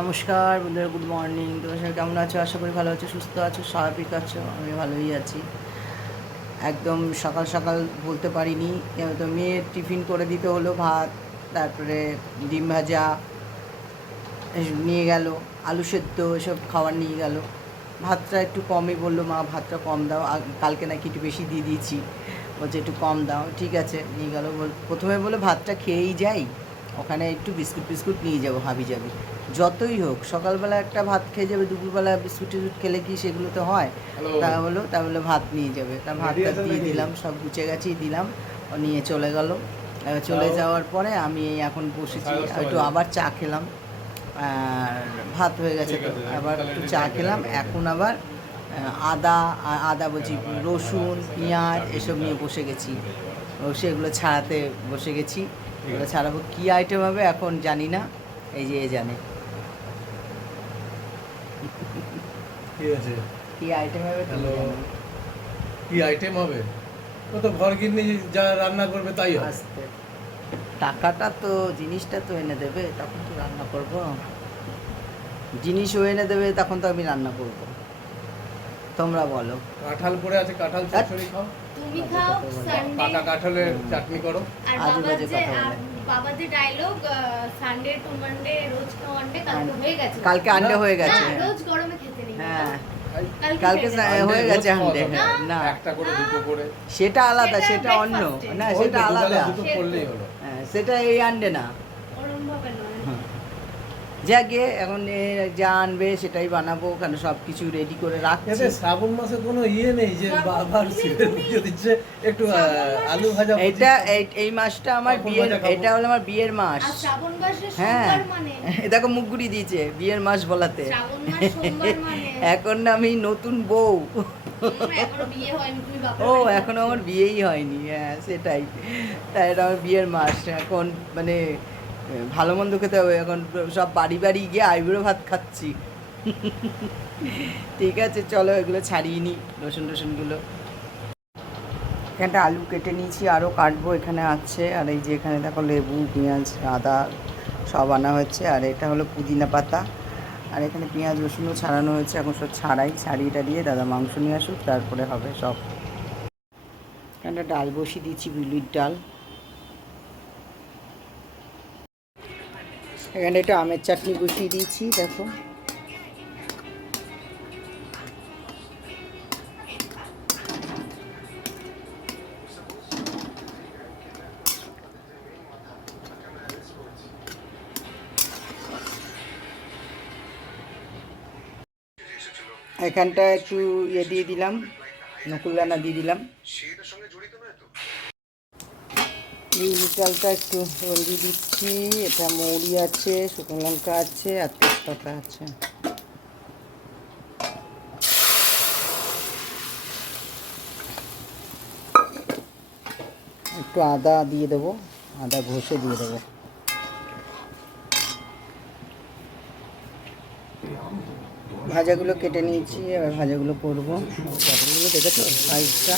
নমস্কার বন্ধুরা good morning তোমার সবাই কেমন আছো? আশা করি ভালো আছো, সুস্থ আছো, স্বাভাবিক আছো, আমি ভালোই আছি। একদম সকাল সকাল বলতে পারিনি। তো মেয়ের টিফিন করে দিতে হলো ভাত, তারপরে ডিম ভাজা নিয়ে গেল, আলু সেদ্ধ, এসব খাবার নিয়ে গেল। ভাতটা একটু কমই বলল, মা, ভাতটা কম দাও কালকে নাকি একটু বেশি দিয়ে দিয়েছি। বলছে, একটু কম দাও, ঠিক আছে। নিয়ে গেল প্রথমে বলে ভাতটা খেয়েই যাই, ওখানে একটু বিস্কুট বিস্কুট নিয়ে যাব হাবি যাবি যতই হোক সকালবেলা একটা ভাত খেয়ে যাবে দুপুরবেলা বিস্কুট টিস্কুট খেলে কি সেগুলো তো হয় তা হলো তা বলে ভাত নিয়ে যাবে। তা ভাতটা দিয়ে দিলাম সব গুছে গাছিয়ে দিলাম নিয়ে চলে গেল। এবার চলে যাওয়ার পরে আমি এই এখন বসেছি একটু আবার চা খেলাম। আর ভাত হয়ে গেছে তো আবার একটু চা খেলাম। এখন আবার আদা আদা বলছি রসুন পেঁয়াজ এসব নিয়ে বসে গেছি। ও সেগুলো ছাড়াতে বসে গেছি। এগুলো ছাড়াবো। কী আইটেম হবে এখন জানি না এই যে এ জানে। কি আছে? কী আইটেম হবে তুমি কি আইটেম হবে? ও তো ঘর কিনে যা রান্না করবে তাই হবে। আস্তে। টাকাটা তো জিনিসটা তো এনে দেবে তখন তো রান্না করব। জিনিসও এনে দেবে তখন তো আমি রান্না করব। তোমরা বলো। কাঁঠাল পড়ে আছে কাঁঠাল। চচ্চড়ি খাও। তুমি খাও সানডে পাকা কাঁঠালের চাটনি করো। আর বাবা বাজে যে ডায়লগ সানডে টু মানডে রোজ আন্ডে কালকে হয়ে গেছে। কালকে আন্ডে হয়ে গেছে। রোজ গরমে খেতে নেই। হ্যাঁ। কালকে হয়ে গেছে। না একটা করে দুটো করে। সেটা আলাদা সেটা অন্য। না সেটা আলাদা। হ্যাঁ, সেটা এই আন্ডে না ওরম ভাবে নয় হ্যাঁ। যা গিয়ে এখন যা আনবে সেটাই বানাবো কেন সব কিছু রেডি করে রাখছি। শ্রাবণ মাসে কোনো ইয়ে নেই যে বাবার পুজো দিচ্ছে একটু আলু ভাজা খাও। এই এই মাসটা আমার বিয়ের এটা হলো আমার বিয়ের মাস। আর শ্রাবণ মাসে হ্যাঁ। সোমবার মানে? দেখো মুখ ঘুরিয়ে দিয়েছে বিয়ের মাস বলাতে। শ্রাবণ মাস সোমবার মানে? এখন না আমি নতুন বউ। হুম, এখনও বিয়ে হয়নি তুমি বাপের ও এখনও আমার বিয়েই হয়নি হ্যাঁ সেটাই। তাই এটা আমার বিয়ের মাস এখন মানে ভালো মন্দ খেতে হবে। এখন সব বাড়ি বাড়ি গিয়ে আইবুড়ো ভাত খাচ্ছি। ঠিক আছে, চলো এগুলো ছাড়িয়ে নিই রসুন টসুনগুলো। এখানটা আলু কেটে নিয়েছি আরও কাটবো, এখানে আছে। আর এই যে এখানে দেখো লেবু, পেঁয়াজ, আদা সব আনা হয়েছে। আর এটা হলো পুদিনা পাতা। আর এখানে পেঁয়াজ, রসুনও ছাড়ানো হয়েছে, এখন সব ছাড়াই ছাড়িয়ে টাড়িয়ে দাদা মাংস নিয়ে আসুক, তারপরে হবে সব। এখানটা ডাল বসিয়ে দিয়েছি, বিউলির ডাল। এখানে একটু আমের চাটনি বসিয়ে দিয়েছি, দেখো। এখানটা একটু ইয়ে দিয়ে দিলাম নকুলদানা দিয়ে দিলাম। এই চালটা একটু হলদি দিচ্ছি। এটা মৌরি আছে শুকনো লঙ্কা আছে আর তেজপাতা আছে। একটু আদা দিয়ে দেবো আদা ঘষে দিয়ে দেবো। ভাজাগুলো কেটে নিয়েছি এবার ভাজাগুলো করব। পটলগুলো দেখেছ? সাইজটা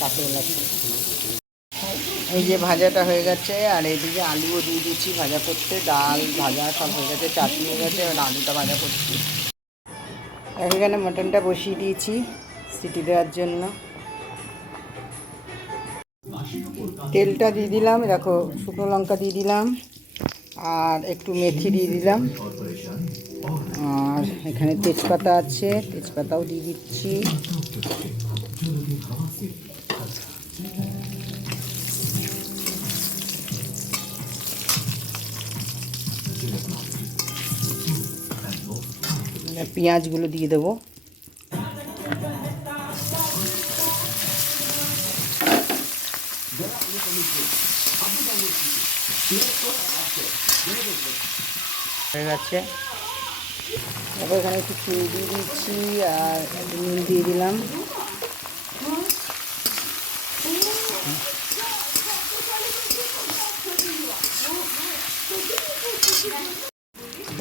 কাঁচকলা এই যে ভাজাটা হয়ে গেছে, আর এইদিকে আলুও দিয়ে দিচ্ছি ভাজা করতে। ডাল, ভাজা সব হয়ে গেছে, চাটনি হয়ে গেছে, এবার আলুটা ভাজা করছি। এখানে মটনটা বসিয়ে দিয়েছি সিটি দেওয়ার জন্য। তেলটা দিয়ে দিলাম, দেখো, শুকনো লঙ্কা দিয়ে দিলাম, আর একটু মেথি দিয়ে দিলাম। আর এখানে তেজপাতা আছে, তেজপাতাও দিয়ে দিচ্ছি। পেঁয়াজগুলো দিয়ে দেবো। হয়ে গেছে। তারপর এখানে একটু চিনি দিয়ে দিচ্ছি, আর নুন দিয়ে দিলাম।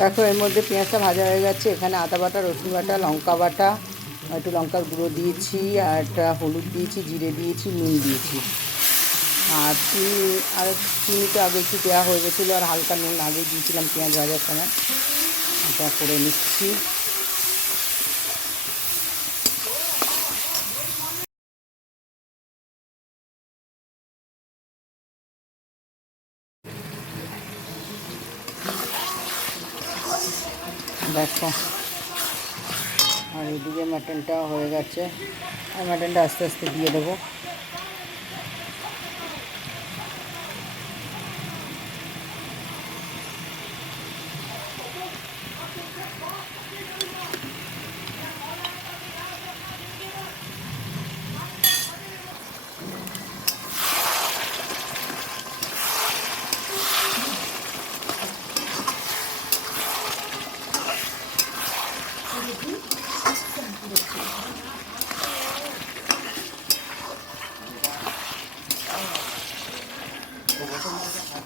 দেখো, এর মধ্যে পেঁয়াজটা ভাজা হয়ে গেছে। এখানে আদা বাটা, রসুন বাটা, লঙ্কা বাটা, একটু লঙ্কার গুঁড়ো দিয়েছি, আর একটা হলুদ দিয়েছি, জিরে দিয়েছি, নুন দিয়েছি। আর চিনি আর চিনি তো আগে একটু দেওয়া হয়ে গেছিল, আর হালকা নুন আগে দিয়েছিলাম পেঁয়াজ ভাজার সময়। এটা করে নিচ্ছি। দেখো। আর এদিকে মাটনটা হয়ে গেছে। আর মাটনটা আস্তে আস্তে দিয়ে দেবো।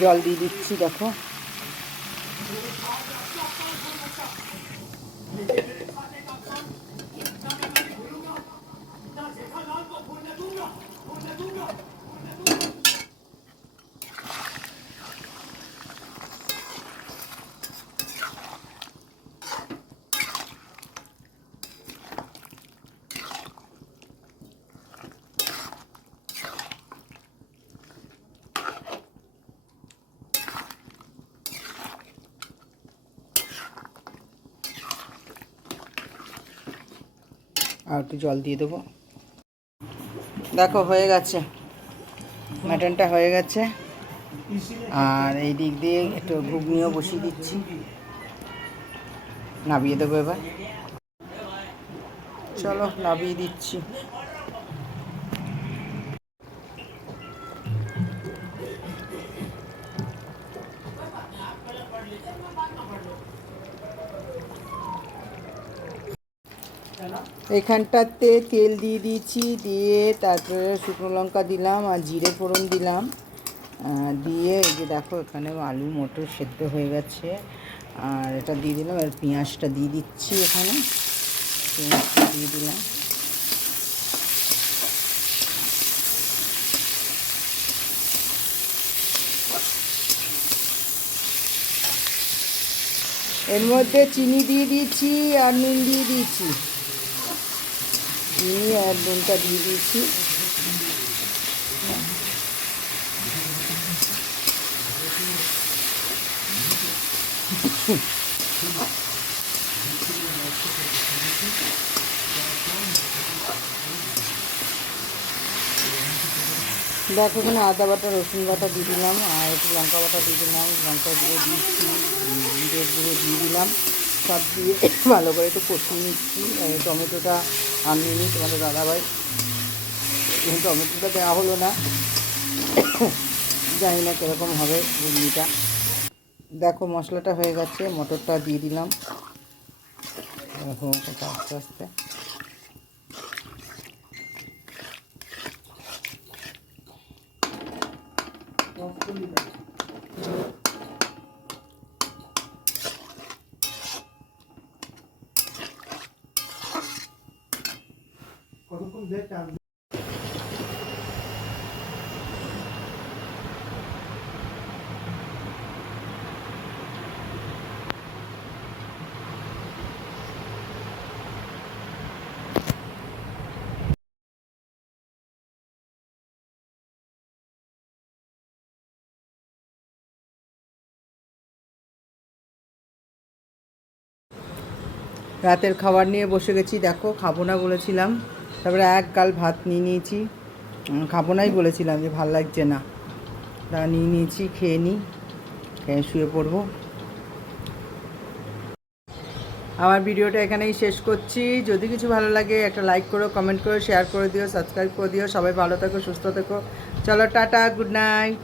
জল দিয়ে দিচ্ছি দেখো। আর একটু জল দিয়ে দেবো। দেখো, হয়ে গেছে। মাটনটা হয়ে গেছে। আর এই দিক দিয়ে একটু ঘুগনিও বসিয়ে দিচ্ছি। নাবিয়ে দেবো এবার। চলো, নাবিয়ে দিচ্ছি। এখানটাতে তেল দিয়ে দিয়েছি, দিয়ে তারপরে শুকনো লঙ্কা দিলাম আর জিরে ফোড়ন দিলাম। দিয়ে এই যে দেখো এখানে আলু মটর সেদ্ধ হয়ে গেছে। আর এটা দিয়ে দিলাম, আর পেঁয়াজটা দিয়ে দিচ্ছি এখানে। পেঁয়াজটা দিয়ে দিলাম। এর মধ্যে চিনি দিয়ে দিয়েছি আর নুন দিয়ে দিয়েছি। চিনি আর নুনটা দিয়ে দিয়েছি। দেখো, এখানে আদা বাটা, রসুন বাটা দিয়ে দিলাম, আর একটু লঙ্কা বাটা দিয়ে দিলাম, লঙ্কা গুঁড়ো দিয়েছি জিরে গুঁড়ো দিয়ে দিলাম। সব দিয়ে ভালো করে একটু কষিয়ে নিচ্ছি আর আনিয়ে নিই তোমাদের দাদাভাই। কিন্তু টমেটোটা দেওয়া হলো না। জানি না কীরকম হবে ঘুগনিটা দেখো, মশলাটা হয়ে গেছে, মটরটা দিয়ে দিলাম। আস্তে আস্তে। রাতের খাবার নিয়ে বসে গেছি দেখো খাব না বলেছিলাম। তারপরে এক গাল ভাত নিয়ে নিয়েছি। খাব নাই বলেছিলাম যে ভালো লাগছে না। তা নিয়ে নিয়েছি, খেয়ে নিই খেয়ে শুয়ে পড়ব। আমার ভিডিওটা এখানেই শেষ করছি। যদি কিছু ভালো লাগে, একটা লাইক করো কমেন্ট করো শেয়ার করে দিও সাবস্ক্রাইব করে দিও। সবাই ভালো থেকো, সুস্থ থেকো। চলো, টাটা গুড নাইট